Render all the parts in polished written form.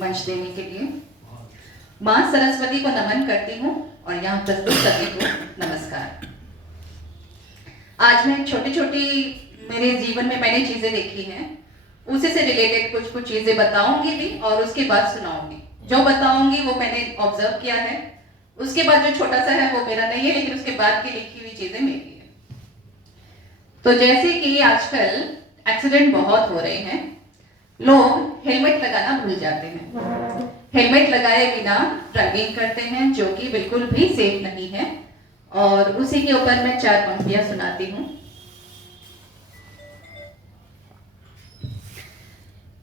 मंच देने के लिए। माँ सरस्वती को नमन करती हूँ और यहाँ प्रस्तुत सभी को नमस्कार। आज मैं छोटी छोटी मेरे जीवन में मैंने चीजें देखी हैं, उसी से रिलेटेड कुछ कुछ चीजें बताऊंगी भी और उसके बाद सुनाऊंगी। जो बताऊंगी वो मैंने ऑब्जर्व किया है, उसके बाद जो छोटा सा है वो मेरा नहीं है, लेकिन उसके बाद की लिखी हुई चीजें मेरी है। तो जैसे कि आजकल एक्सीडेंट बहुत हो रहे हैं, लोग हेलमेट लगाना भूल जाते हैं, हेलमेट लगाए बिना ड्राइविंग करते हैं, जो कि बिल्कुल भी सेफ नहीं है। और उसी के ऊपर मैं 4 पंक्तियां सुनाती हूँ।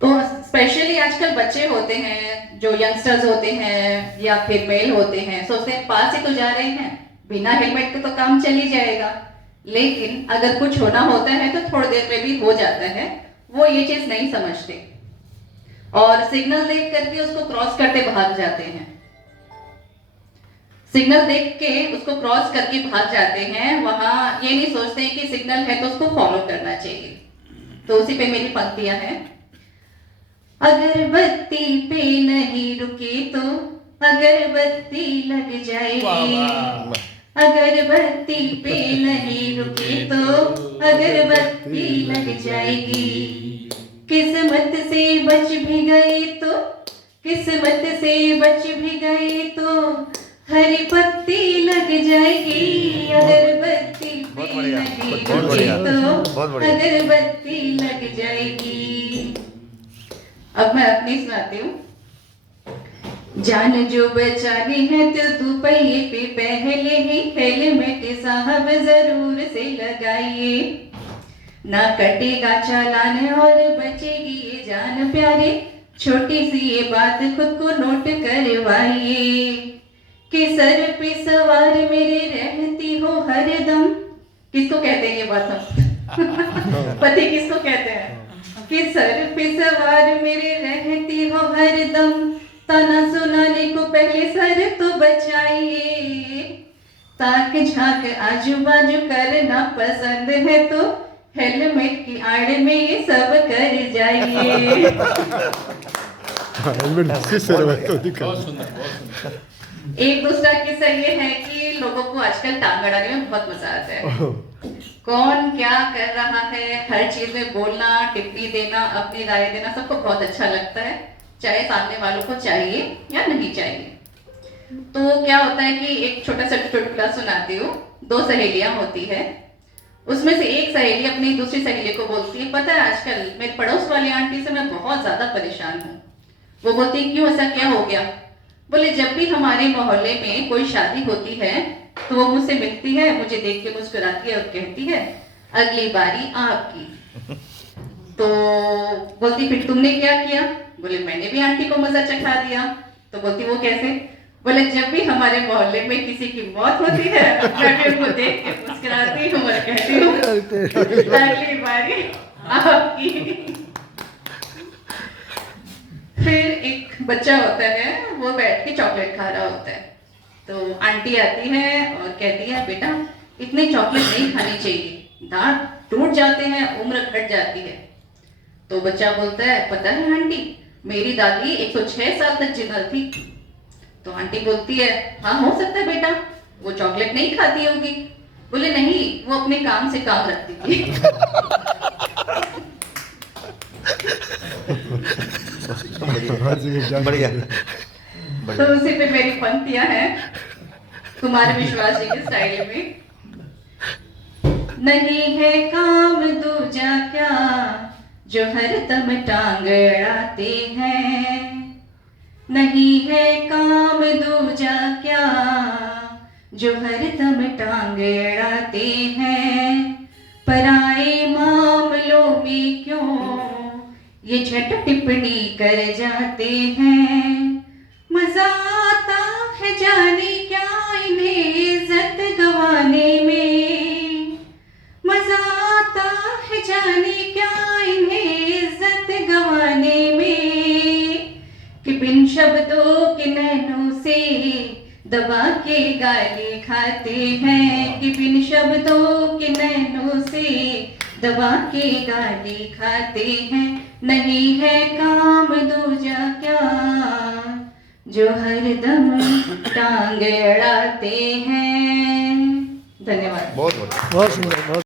तो स्पेशली आजकल बच्चे होते हैं, जो यंगस्टर्स होते हैं या फिर मेल होते हैं, सोचते हैं पास ही तो जा रहे हैं, बिना हेलमेट के तो काम चल ही जाएगा। लेकिन अगर कुछ होना होता है तो थोड़ी देर में भी हो जाता है, वो ये चीज नहीं समझते और सिग्नल देख करके उसको क्रॉस करते भाग जाते हैं। सिग्नल देख के उसको क्रॉस करके भाग जाते हैं, वहां ये नहीं सोचते कि सिग्नल है तो उसको फॉलो करना चाहिए। तो उसी पे मेरी पंक्तियां हैं। अगरबत्ती पे नहीं रुके तो अगरबत्ती लग जाएगी, अगरबत्ती पे नहीं रुके तो अगरबत्ती लग जाएगी। किस्मत से बच भी गई तो, किस्मत से बच भी गई तो हरी पत्ती लग जाएगी, अगरबत्ती पे नहीं रुके तो अगरबत्ती लग जाएगी। अब मैं अपनी सुनाती हूँ। जान जो बचानी है तो दुपहिए पे पहले ही हेलमेट साहब जरूर से लगाइए, ना कटेगा चालान और बचेगी ये जान प्यारे, छोटी सी ये बात खुद को नोट करवाइए। कि सर पे सवार मेरे रहती हो हरदम, किसको कहते हैं ये बात हम पति किसको कहते हैं? कि सर पे सवार मेरे रहती हो हरदम, ताना सुनाने को पहले सर तो बचाइए। ताक झांक आजू बाजू करना पसंद है तो हेलमेट की आड़ में ये सब कर जाइए। एक दूसरा किस्सा ये है कि लोगों को आजकल टांग अड़ाने में बहुत मजा आता है। कौन क्या कर रहा है, हर चीज में बोलना, टिप्पणी देना, अपनी राय देना, सबको बहुत अच्छा लगता है, चाहे सामने वालों को चाहिए या नहीं चाहिए। तो क्या होता है कि एक छोटा सा चुटकुला सुनाती हूँ। 2 सहेलियां होती है, उसमें से एक सहेली अपनी दूसरी सहेली को बोलती है, पता है आजकल मेरे पड़ोस वाली आंटी से मैं बहुत ज्यादा परेशान हूँ। वो बोलती है, क्यों, ऐसा क्या हो गया? बोले, जब भी हमारे मोहल्ले में कोई शादी होती है तो वो मुझसे मिलती है, मुझे देख के मुस्कुराती है और कहती है, अगली बारी आपकी। तो बोलती, फिर तुमने क्या किया? बोले, मैंने भी आंटी को मजा चखा दिया। तो बोलती, वो कैसे? बोले, जब भी हमारे मोहल्ले में किसी की मौत होती है मैं फिर उनको देख के मुस्कुराती हूँ और कहती हूँ, अगली बारी आपकी। फिर एक बच्चा होता है, वो बैठ के चॉकलेट खा रहा होता है। तो आंटी आती है और कहती है, बेटा इतने चॉकलेट नहीं खानी चाहिए, दांत टूट जाते हैं, उम्र घट जाती है। तो बच्चा बोलता है, पता है आंटी, मेरी दादी 106 साल तक जिंदा थी। तो आंटी बोलती है, हाँ हो सकता है बेटा, वो चॉकलेट नहीं खाती होगी। बोले, नहीं, वो अपने काम से काम रखती थी। बढ़िया। तो उसी पे मेरी पंक्तियां हैं कुमार विश्वास जी के स्टाइल में। नहीं है काम दूजा क्या जो हरदम टांग अड़ाते हैं, नहीं है काम दूजा क्या जो हरदम टांग अड़ाते हैं, पराए मामलों में क्यों ये झट टिप्पणी कर जाते हैं। मजा आता है जाने क्या इन्हें इज्जत गवाने में, मजा आता है जाने क्या इन्हें इज्जत गवाने में, कि बिन शब्दों के नैनों से दबा के गाली खाते हैं, कि बिन शब्दों के नैनों से दबा के गाली खाते हैं। नहीं है काम दूजा क्या जो हरदम टांग अड़ाते हैं। धन्यवाद। बहुत बहुत बहुत सुंदर, बहुत